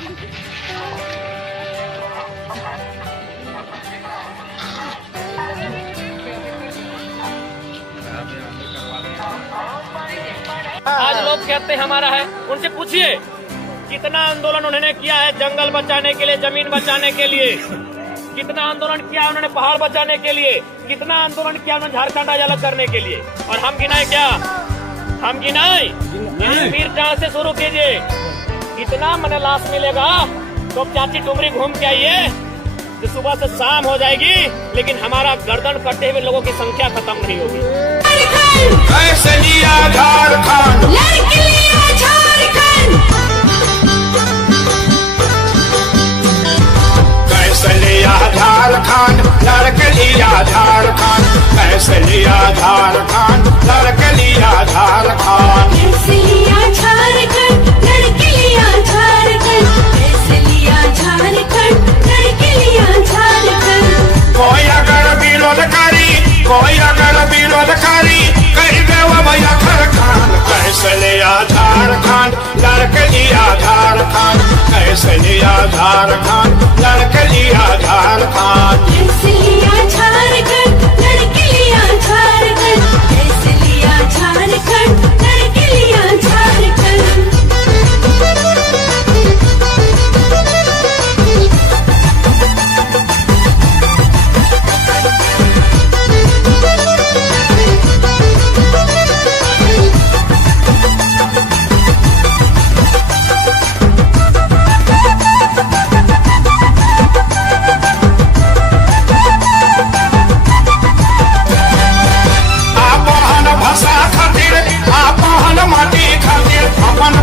आज लोग कहते हैं हमारा है, उनसे पूछिए कितना आंदोलन उन्होंने किया है जंगल बचाने के लिए, जमीन बचाने के लिए, कितना आंदोलन किया उन्होंने पहाड़ बचाने के लिए, कितना आंदोलन किया उन्होंने झारखंड आज अलग करने के लिए। और हम गिनाए क्या? हम गिनाए? वीर चाण से शुरू कीजिए। इतना मन लाश मिलेगा तो चाची डुमरी घूम के आइए, जो सुबह से शाम हो जाएगी लेकिन हमारा गर्दन कटे हुए लोगों की संख्या खत्म नहीं होगी। कैसे लिया झारखंड, लड़के लिया झारखंड, कैसे लिया झारखंड, लड़के लिया झारखंड, कैसे लिया झारखंड, लड़के लिया झारखंड, कैसे लिया झारखंड, लड़के लिया झारखंड, कैसे लिया झारखंड, लड़के लिया झारखंड। कोई अगर विरोध करी, कोई अगर विरोध करी, कही देव भैया झारखंड, कैसे लिया झारखंड, लड़के लिया झारखंड, कैसे लिया झारखंड, लड़के लिया झारखंड, कैसे लिया झारखंड, लड़के लिया झारखंड, कैसे लिया झारखंड, लड़के लिया झारखंड।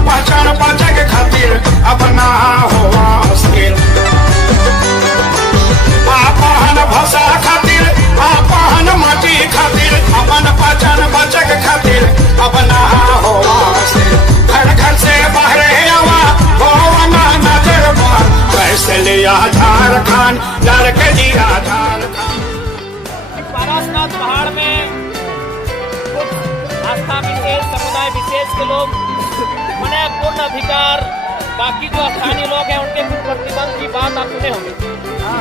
पहचान बचे के खातिर अपना हो स्थिर, आपन भाषा खातिर, आपन माटी खातिर, अपन पहचान बचे के खातिर अपना हो स्थिर। घर घर से बाहर आवा भगवाना नजर पर, कैसे लिया झारखंड, लड़के लिया झारखंड। पारसनाथ पहाड़ में कुछ आस्था विशेष, समुदाय विशेष के लोग मने पूर्ण अधिकार, बाकी जो स्थानीय लोग हैं उनके कुछ प्रतिबंध की बात आप सुने होंगे।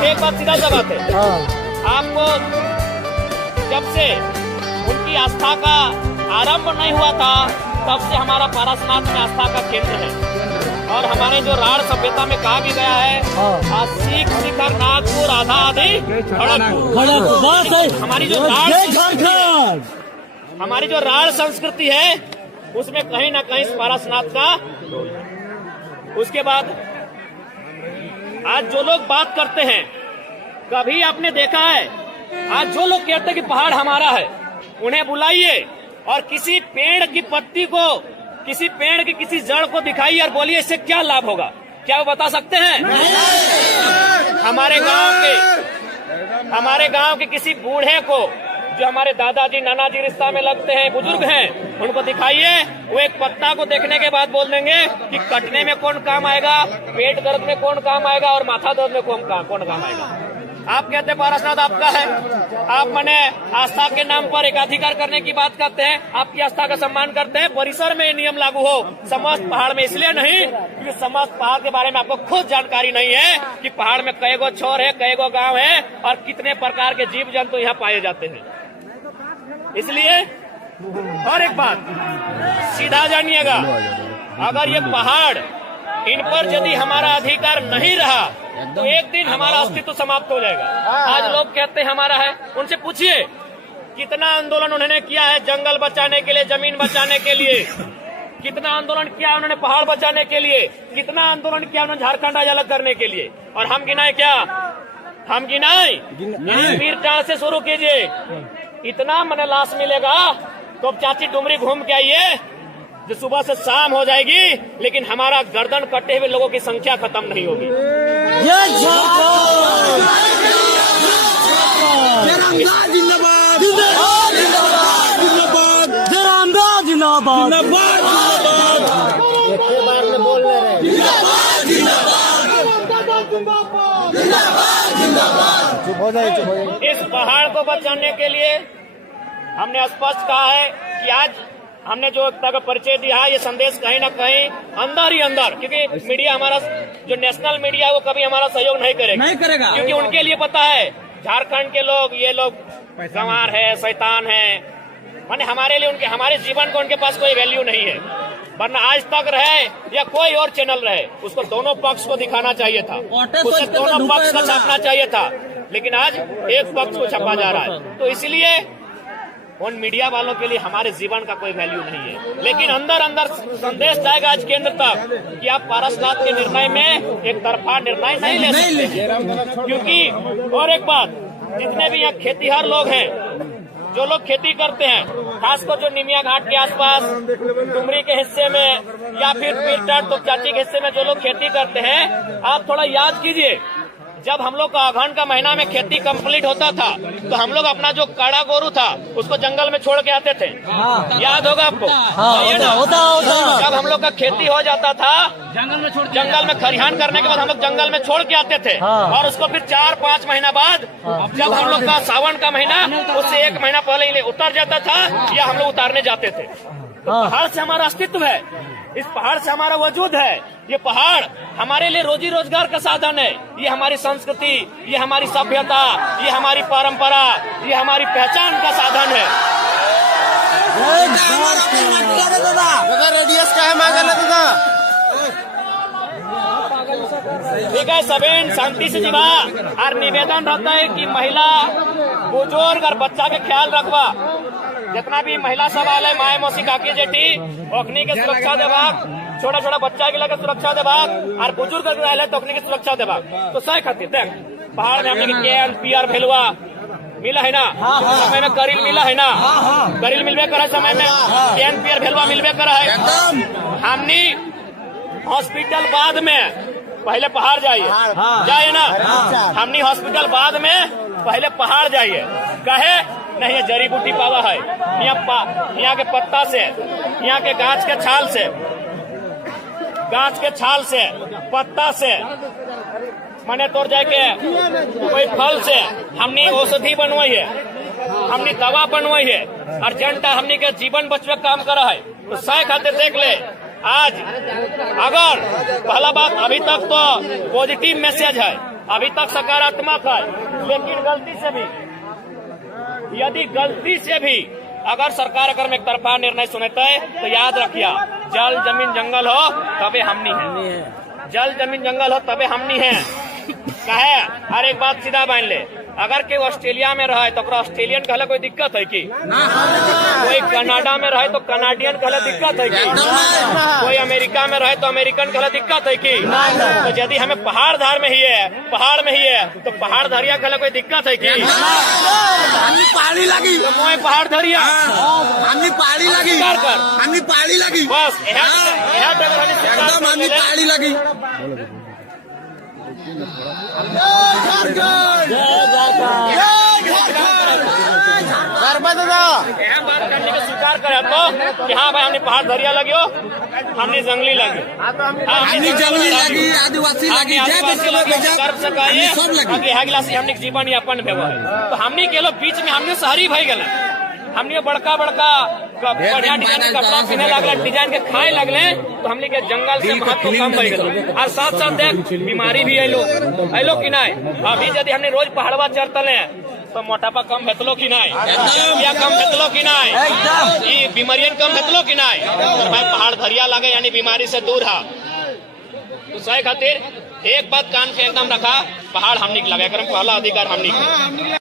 एक बात सीधा सा बात है, आपको जब से उनकी आस्था का आरंभ नहीं हुआ था तब से हमारा पारसनाथ में आस्था का केंद्र है। और हमारे जो राढ़ सभ्यता में कहा भी गया है, सीख शिखर नागपुर आधा आदि हमारी जो राढ़ संस्कृति है उसमें कहीं ना कहीं पारसनाथ का। उसके बाद आज जो लोग बात करते हैं, कभी आपने देखा है आज जो लोग कहते हैं कि पहाड़ हमारा है, उन्हें बुलाइए और किसी पेड़ की पत्ती को, किसी पेड़ की किसी जड़ को दिखाइए और बोलिए इससे क्या लाभ होगा, क्या वो बता सकते हैं? हमारे गांव के किसी बूढ़े को, जो हमारे दादाजी नानाजी रिश्ता में लगते हैं, बुजुर्ग हैं, उनको दिखाइए, वो एक पत्ता को देखने के बाद बोल देंगे कि कटने में कौन काम आएगा, पेट दर्द में कौन काम आएगा और माथा दर्द में कौन काम आएगा। आप कहते हैं पारसनाथ आपका है, आप मने आस्था के नाम पर एकाधिकार करने की बात करते हैं, आपकी आस्था का सम्मान करते हैं। परिसर में नियम लागू हो, समस्त पहाड़ में इसलिए नहीं क्योंकि समस्त पहाड़ के बारे में आपको खुद जानकारी नहीं है कि पहाड़ में कई गो छोर है, कई गो गाँव है और कितने प्रकार के जीव जंतु यहाँ पाए जाते हैं। इसलिए और एक बात सीधा जानिएगा, अगर ये पहाड़, इन पर यदि हमारा अधिकार नहीं रहा तो एक दिन हमारा अस्तित्व समाप्त हो जाएगा। आज लोग कहते हैं हमारा है, उनसे पूछिए कितना आंदोलन उन्होंने किया है जंगल बचाने के लिए, जमीन बचाने के लिए, कितना आंदोलन किया उन्होंने पहाड़ बचाने के लिए, कितना आंदोलन किया उन्होंने झारखंड आज अलग करने के लिए। और हम गिनाए क्या? हम गिनाए? वीर चाण से शुरू कीजिए। इतना मन लाश मिलेगा तो चाची डुमरी घूम के आइए, जो सुबह से शाम हो जाएगी लेकिन हमारा गर्दन कटे हुए लोगों की संख्या खत्म नहीं होगी। इस पहाड़ को बचाने के लिए हमने स्पष्ट कहा है कि आज हमने जो एकता का परिचय दिया है, ये संदेश कहीं ना कहीं अंदर ही अंदर, क्योंकि मीडिया हमारा जो नेशनल मीडिया है वो कभी हमारा सहयोग नहीं करेगा, क्योंकि उनके लिए पता है झारखंड के लोग, ये लोग गंवार है, शैतान है, माने हमारे लिए हमारे जीवन को उनके पास कोई वैल्यू नहीं है। वरना आज तक रहे या कोई और चैनल रहे, उसको दोनों पक्ष को दिखाना चाहिए था, उसे दोनों पक्ष का छापना चाहिए था, लेकिन आज एक पक्ष को छापा जा रहा है। तो इसलिए उन मीडिया वालों के लिए हमारे जीवन का कोई वैल्यू नहीं है। लेकिन अंदर अंदर संदेश जाएगा आज केंद्र तक कि आप पारसनाथ के निर्णय में एक तरफा निर्णय नहीं ले सकते, क्योंकि और एक बात, जितने भी यहाँ खेतीहर लोग हैं, जो लोग खेती करते हैं, खासकर जो निमिया घाट के आसपास डुमरी के हिस्से में या फिर पीरटट तोपचाची के हिस्से में जो लोग खेती करते हैं, आप थोड़ा याद कीजिए, जब हम लोग का अगहन का महीना में खेती कंप्लीट होता था तो हम लोग अपना जो काड़ा गोरू था उसको जंगल में छोड़ के आते थे। याद होगा आपको? होता। जब हम लोग का खेती हो जाता था जंगल में खरिहान करने के बाद हम लोग जंगल में छोड़ के आते थे, और उसको फिर 4-5 महीना बाद जब हम लोग का सावन का महीना उससे 1 महीना पहले ही उतर जाता था या हम लोग उतारने जाते थे। तो पहाड़ से हमारा अस्तित्व है, इस पहाड़ से हमारा वजूद है। ये पहाड़ हमारे लिए रोजी रोजगार का साधन है, ये हमारी संस्कृति, ये हमारी सभ्यता, ये हमारी परंपरा, ये हमारी पहचान का साधन है। ठीक है, सबेन शांति से जीवा। और निवेदन रहता है कि महिला, बुजुर्ग और बच्चा के ख्याल रखवा। जितना भी महिला सवाल है, माए मौसी काकी जेठी ओखनी के सुरक्षा देवा, छोटा छोटा बच्चा के लगे सुरक्षा देवा, और बुजुर्ग तो ओखनी की सुरक्षा देवा। तो सही खातिर देख, पहाड़ में हमने कैन पियर भेलुआ मिला है ना, समय में करील मिला है ना, करील मिलवे करा, समय में कैन पियर भेलुआ मिलवे करा है। हमने हॉस्पिटल बाद में पहले पहाड़ जाइए ना, हमने हॉस्पिटल बाद में पहले पहाड़ जाइए। कहे नहीं, ये जड़ी बूटी पावा है, यहाँ के पत्ता से, यहाँ के गाछ के छाल से, पत्ता से, मने तोड़ जाए के कोई फल से हमने औषधि बनवाई है, हमने दवा बनवाई है, और जनता हमने के जीवन बचवे काम करा है। तो सही खातिर देख ले, आज अगर पहला बात, अभी तक तो पॉजिटिव मैसेज है, अभी तक सकारात्मक है, लेकिन यदि गलती से भी अगर सरकार अगर में एक तरफा निर्णय सुनता है तो याद रखिए, जल जमीन जंगल हो तबे हमनी है, जल जमीन जंगल हो तबे हमनी है। कहे हर एक बात सीधा मान ले, अगर कोई ऑस्ट्रेलिया में रहे तो ऑस्ट्रेलियन कहले कोई दिक्कत है कि? कोई कनाडा में रहे तो कनाडियन कहले दिक्कत है कि? कोई अमेरिका में रहे तो अमेरिकन कहले दिक्कत है कि? तो यदि हमें पहाड़ धार में ही है, पहाड़ में ही है, तो पहाड़ धरिया कहले कोई दिक्कत है कि? पहाड़ी लगी तो मोए पहाड़ धरिया पहाड़ी लगी पहाड़ी लगी बस पहाड़ी लगी। बात करने का स्वीकार करे तो कि हाँ भाई हमने पहाड़ धरिया लगियो, हमने जंगली लगी, हमने जंगली लगी, आदिवासी लगी, गर्व से कहिए हमने जीवन यापन भेवा है। तो हमने के लोग बीच में हमने शहरी भाई गए, हमने बड़का बढ़िया डिजाइन के कपड़ा पहने लगले, डिजाइन के खाए लगले, तो हमने के जंगल से महत्व कम हो गए। और साथ साथ देख बीमारी भी आयलो कि नहीं। अभी यदि हमने रोज पहाड़वा चढ़तले तो मोटापा कम भेतलो कि नहीं, या कम भेतलो कि नहीं, बीमारियन कम भेतलो कि नहीं। तो भाई पहाड़ धरिया लगे यानी बीमारी से दूर है। तो सही खातिर एक बात कान पे एकदम रखा, पहाड़ हमने लगे, पहला अधिकार हमने